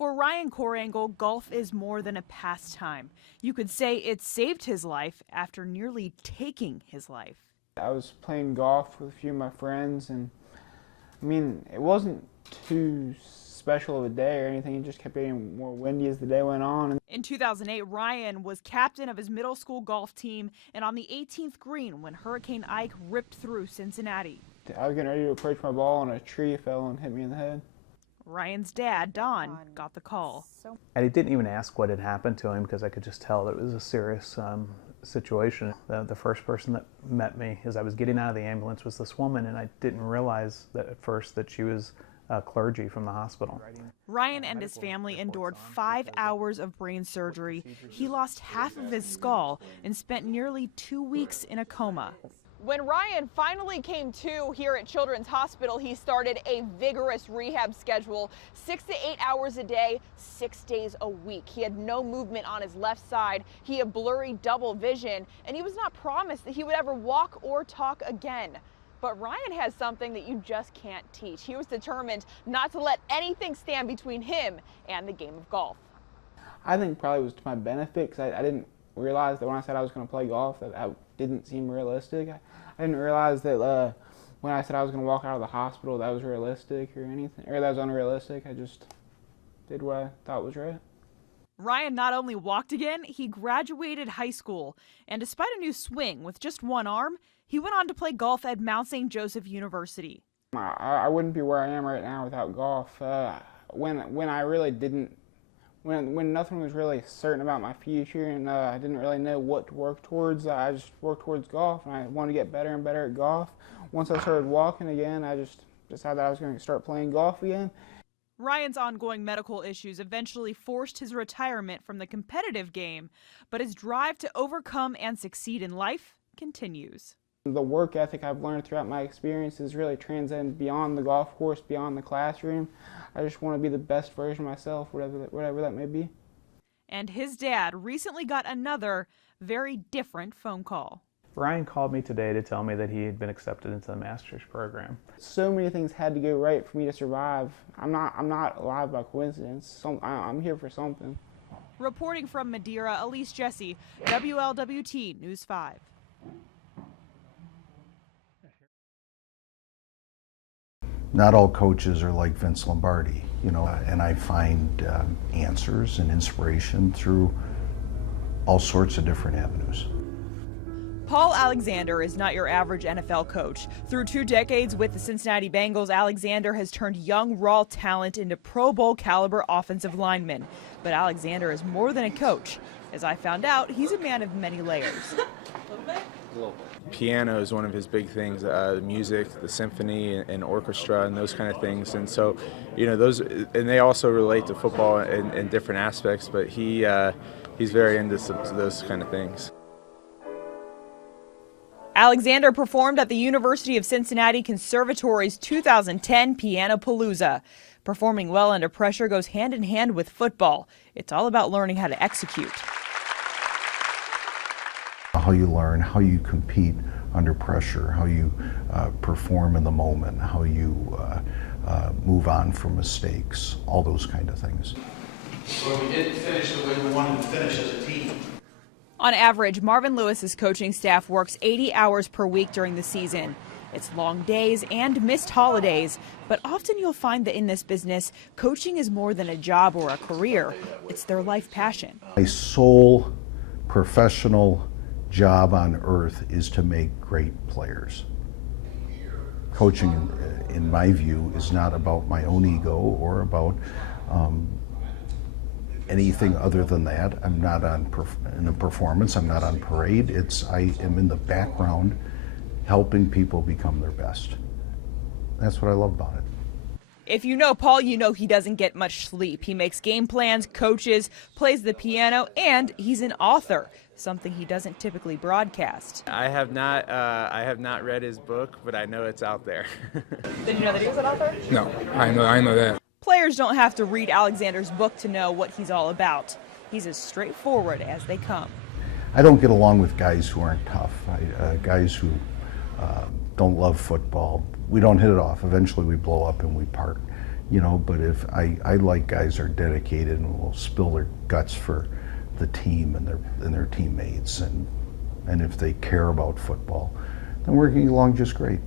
For Ryan Korangle, golf is more than a pastime. You could say it saved his life after nearly taking his life. I was playing golf with a few of my friends, and I mean, it wasn't too special of a day or anything. It just kept getting more windy as the day went on. In 2008, Ryan was captain of his middle school golf team and on the 18th green when Hurricane Ike ripped through Cincinnati. I was getting ready to approach my ball and a tree fell and hit me in the head. Ryan's dad, Don, got the call. And he didn't even ask what had happened to him because I could just tell that it was a serious situation. The first person that met me as I was getting out of the ambulance was this woman, and I didn't realize that at first that she was clergy from the hospital. Ryan and his family endured 5 hours of brain surgery. He lost half of his skull and spent nearly 2 weeks in a coma. When Ryan finally came to here at Children's Hospital, he started a vigorous rehab schedule, 6 to 8 hours a day, 6 days a week. He had no movement on his left side. He had blurry double vision, and he was not promised that he would ever walk or talk again. But Ryan has something that you just can't teach. He was determined not to let anything stand between him and the game of golf. I think probably it was to my benefit because I didn't realize that when I said I was going to play golf that didn't seem realistic. I didn't realize that when I said I was going to walk out of the hospital that was realistic or anything, or that was unrealistic. I just did what I thought was right. Ryan not only walked again, he graduated high school. And despite a new swing with just one arm, he went on to play golf at Mount St. Joseph University. I wouldn't be where I am right now without golf. When I really didn't, when nothing was really certain about my future and I didn't really know what to work towards, I just worked towards golf, and I wanted to get better and better at golf. Once I started walking again, I just decided that I was going to start playing golf again. Ryan's ongoing medical issues eventually forced his retirement from the competitive game, but his drive to overcome and succeed in life continues. The work ethic I've learned throughout my experiences really transcend beyond the golf course, beyond the classroom. I just want to be the best version of myself, whatever that may be. And his dad recently got another very different phone call. Ryan called me today to tell me that he had been accepted into the master's program. So many things had to go right for me to survive. I'm not alive by coincidence. I'm here for something. Reporting from Madeira, Elise Jesse, WLWT News 5. Not all coaches are like Vince Lombardi, and I find answers and inspiration through all sorts of different avenues. Paul Alexander is not your average NFL coach. Through 2 decades with the Cincinnati Bengals, Alexander has turned young, raw talent into Pro Bowl caliber offensive linemen. But Alexander is more than a coach. As I found out, he's a man of many layers. Piano is one of his big things, the music, the symphony and orchestra and those kind of things. And so, those, and they also relate to football in different aspects, but he's very into those kind of things. Alexander performed at the University of Cincinnati Conservatory's 2010 Pianopalooza. Performing well under pressure goes hand in hand with football. It's all about learning how to execute. How you learn, how you compete under pressure, how you perform in the moment, how you move on from mistakes, all those kind of things. Well, we didn't finish the way we wanted to finish as a team. On average, Marvin Lewis's coaching staff works 80 hours per week during the season. It's long days and missed holidays, but often you'll find that in this business, coaching is more than a job or a career. It's their life passion. My sole professional job on earth is to make great players. Coaching, in my view, is not about my own ego or about anything other than that. I'm not in a performance, I'm not on parade. I am in the background helping people become their best. That's what I love about it. If you know Paul, you know he doesn't get much sleep. He makes game plans, coaches, plays the piano, and he's an author, something he doesn't typically broadcast. I have not read his book, but I know it's out there. Did you know that he was an author? No, I know that. Players don't have to read Alexander's book to know what he's all about. He's as straightforward as they come. I don't get along with guys who aren't tough, guys who don't love football. We don't hit it off. Eventually we blow up and we part. you know, but if I like guys who are dedicated and will spill their guts for the team and their teammates, and if they care about football, then we're getting along just great.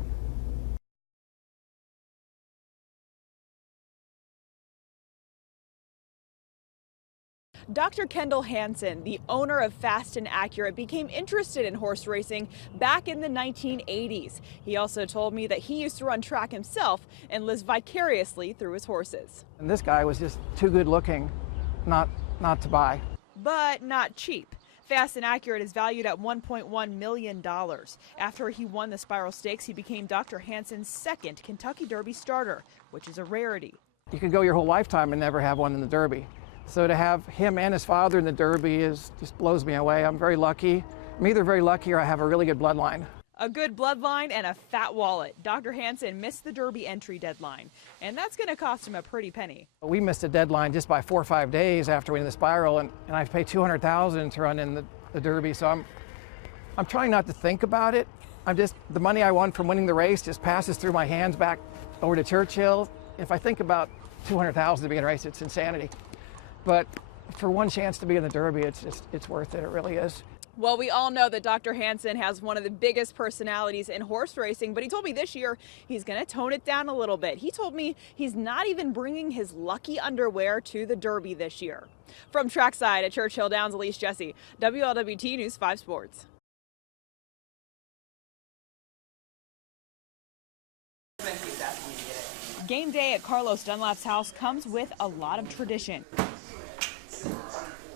Dr. Kendall Hansen, the owner of Fast and Accurate, became interested in horse racing back in the 1980s. He also told me that he used to run track himself and lives vicariously through his horses. And this guy was just too good looking not to buy. But not cheap. Fast and Accurate is valued at $1.1 million. After he won the Spiral Stakes, he became Dr. Hansen's second Kentucky Derby starter, which is a rarity. You could go your whole lifetime and never have one in the Derby. So to have him and his father in the Derby just blows me away. I'm very lucky. I'm either very lucky or I have a really good bloodline. A good bloodline and a fat wallet. Dr. Hansen missed the Derby entry deadline, and that's going to cost him a pretty penny. We missed a deadline just by 4 or 5 days after winning the Spiral, and I paid $200,000 to run in the Derby. So I'm trying not to think about it. The money I won from winning the race just passes through my hands back over to Churchill. If I think about $200,000 to be in a race, it's insanity. But for one chance to be in the Derby, it's worth it. It really is. Well, we all know that Dr. Hansen has one of the biggest personalities in horse racing, but he told me this year he's going to tone it down a little bit. He told me he's not even bringing his lucky underwear to the Derby this year. From trackside at Churchill Downs, Elise Jesse, WLWT News 5 Sports. Game day at Carlos Dunlap's house comes with a lot of tradition.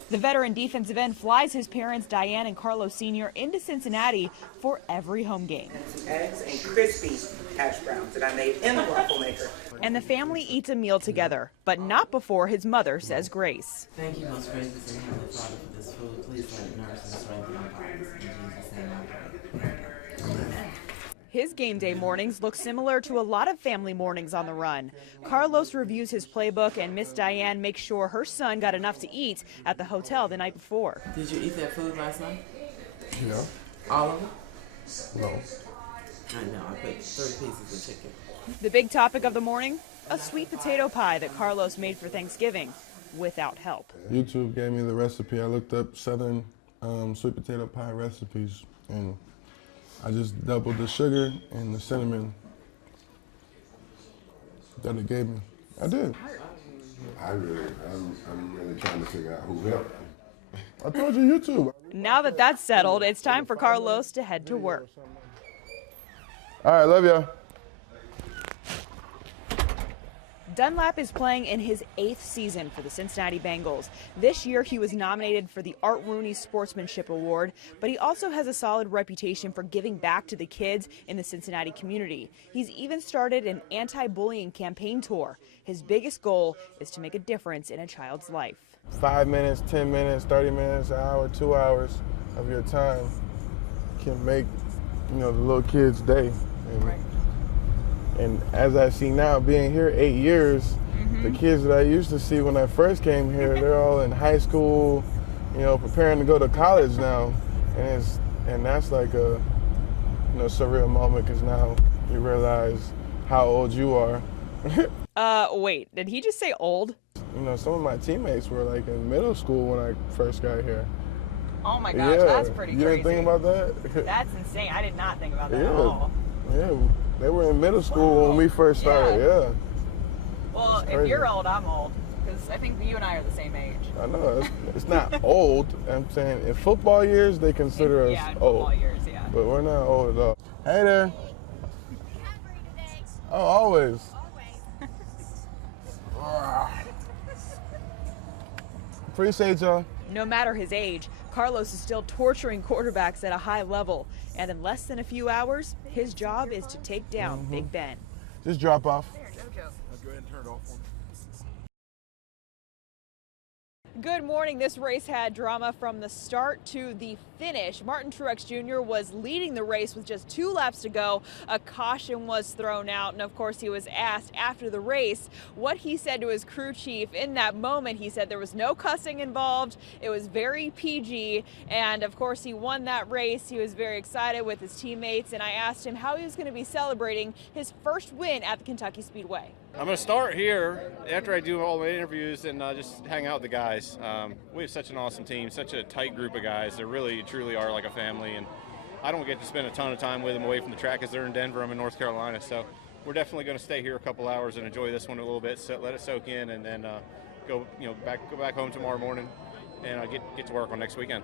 The veteran defensive end flies his parents, Diane and Carlos Sr., into Cincinnati for every home game. Some eggs and crispy hash browns that I made in the waffle maker. And the family eats a meal together, but not before his mother says grace. Thank you, most gracious and heavenly Father, for this food. Please let it nourish and strengthen our bodies. In Jesus' name I pray. Amen. His game day mornings look similar to a lot of family mornings on the run. Carlos reviews his playbook, and Miss Diane makes sure her son got enough to eat at the hotel the night before. Did you eat that food last night? Yeah. All of it? No. I know, I put 3 pieces of chicken. The big topic of the morning, a sweet potato pie that Carlos made for Thanksgiving without help. YouTube gave me the recipe. I looked up Southern sweet potato pie recipes, and I just doubled the sugar and the cinnamon that it gave me. I did. I'm really trying to figure out who helped. I told you, YouTube. Now that that's settled, it's time for Carlos to head to work. All right, love y'all. Dunlap is playing in his 8th season for the Cincinnati Bengals. This year, he was nominated for the Art Rooney Sportsmanship Award, but he also has a solid reputation for giving back to the kids in the Cincinnati community. He's even started an anti-bullying campaign tour. His biggest goal is to make a difference in a child's life. 5 minutes, 10 minutes, 30 minutes, an hour, 2 hours of your time can make, the little kid's day. And as I see now, being here 8 years, the kids that I used to see when I first came here, they're all in high school, preparing to go to college now. And that's like a surreal moment, because now you realize how old you are. Wait, did he just say old? Some of my teammates were like in middle school when I first got here. Oh my gosh, that's pretty crazy. You didn't think about that? That's insane. I did not think about that at all. Yeah, they were in middle school when we first started, yeah. Well, if you're old, I'm old, because I think you and I are the same age. I know, it's not old. I'm saying in football years, they consider us in old. football years, yeah. But we're not old at all. Hey there. Oh, always. Appreciate y'all. No matter his age, Carlos is still torturing quarterbacks at a high level. And in less than a few hours, his job is to take down Big Ben. Just drop off. Go ahead and turn it off for me. Good morning. This race had drama from the start to the finish. Martin Truex Jr. was leading the race with just 2 laps to go. A caution was thrown out, and of course he was asked after the race what he said to his crew chief. In that moment, he said there was no cussing involved. It was very PG, and of course he won that race. He was very excited with his teammates, and I asked him how he was going to be celebrating his first win at the Kentucky Speedway. I'm going to start here after I do all my interviews and just hang out with the guys. We have such an awesome team, such a tight group of guys. They really, truly are like a family, and I don't get to spend a ton of time with them away from the track because they're in Denver. I'm in North Carolina, so we're definitely going to stay here a couple hours and enjoy this one a little bit, let it soak in, and then go back home tomorrow morning and get to work on next weekend.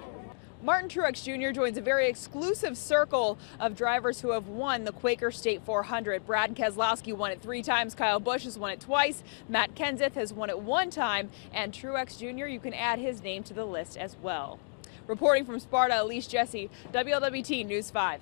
Martin Truex Jr. joins a very exclusive circle of drivers who have won the Quaker State 400. Brad Keselowski won it 3 times, Kyle Busch has won it twice, Matt Kenseth has won it 1 time, and Truex Jr., you can add his name to the list as well. Reporting from Sparta, Elise Jesse, WLWT News 5.